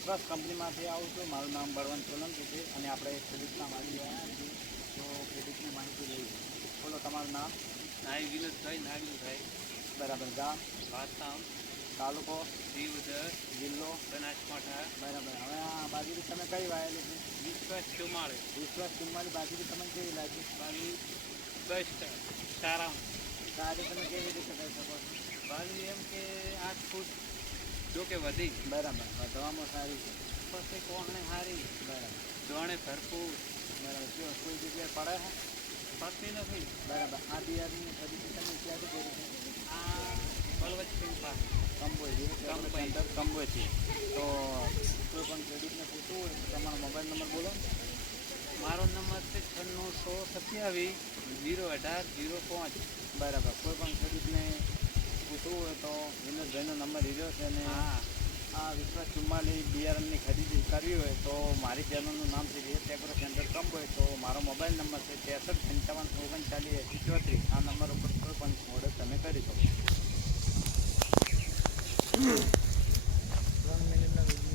વિશ્વાસ કંપનીમાંથી આવું છું. મારું નામ બળવંત સોલંકી છે અને આપણે ખેડૂતના માલી આવ્યા છીએ, તો ખેડૂતની માહિતી લઈ. બોલો તમારું નામ? નાઈ વિનોદભાઈ નાગલુભાઈ. બરાબર. ગામ? વાતામ. તાલુકો? દીવદર. જિલ્લો? બનાસકાંઠા. બરાબર. હવે આ બાજરી તમે કઈ વાયેલી છે? વિશ્વાસ 44. વિશ્વાસ 44 બાજરી તમને કેવી લાગી? બારી બેસ્ટ સારા. સારી તમે કેવી રીતે કહી શકો છો? બારી એમ કે 8 ફૂટ જોકે વધી. બરાબર. વધવામાં સારી છે. પછી કોહણે સારી. બરાબર. દોણે ભરપૂર. બરાબર. જો કોઈ જગ્યાએ પડે છે? પડતી નથી. બરાબર. આ બિયારણની ખરીદી તમે ક્યાંથી કરી છે? આ બલવતસિંહ પાસે. કંબોઈ કંબોઈ. અંદર કંબોઈથી. તો કોઈ પણ ખેડૂતને પૂછવું હોય તો તમારો મોબાઈલ નંબર બોલો. મારો નંબર છે 9627 018 05. બરાબર. કોઈ પણ ખેડૂતને પૂછવું હોય તો વિનોદભાઈનો નંબર લીધો છે અને હા. આ વિશ્વાસ 44 બિયારણની ખરીદી કરવી હોય તો મારી ચેનલનું નામ છે જે એગ્રો સેન્ટર કંબોઈ. તો મારો મોબાઈલ નંબર છે 63 55 39 34. આ નંબર ઉપર કોઈ પણ ઓર્ડર તમે કરી શકો. 3 મિનિટના વિડીયો.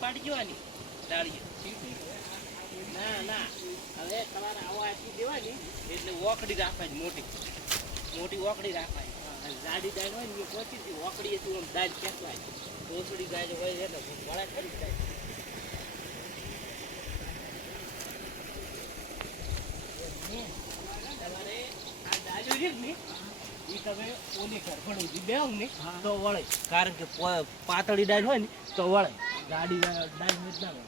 પાડી જવાની ડાળીએ. ના ના, હવે તમારે આવા આપી દેવાની એટલે ઓકડી રાખવાની, મોટી મોટી ઓકડી રાખવાની. જાડી દાળ હોય ને એ પહોંચી ઓકડી તું આમ દાળ ખેંચવાની. ઓસડી દાળ હોય એટલે વળા કરી જાય. તમારે આ દાળ છે ને એ તમે ઓલી ઘરફળ બેવ ને તો વળે, કારણ કે પાતળી દાળ હોય ને તો વળે. ગાડી દાળ ના વળે.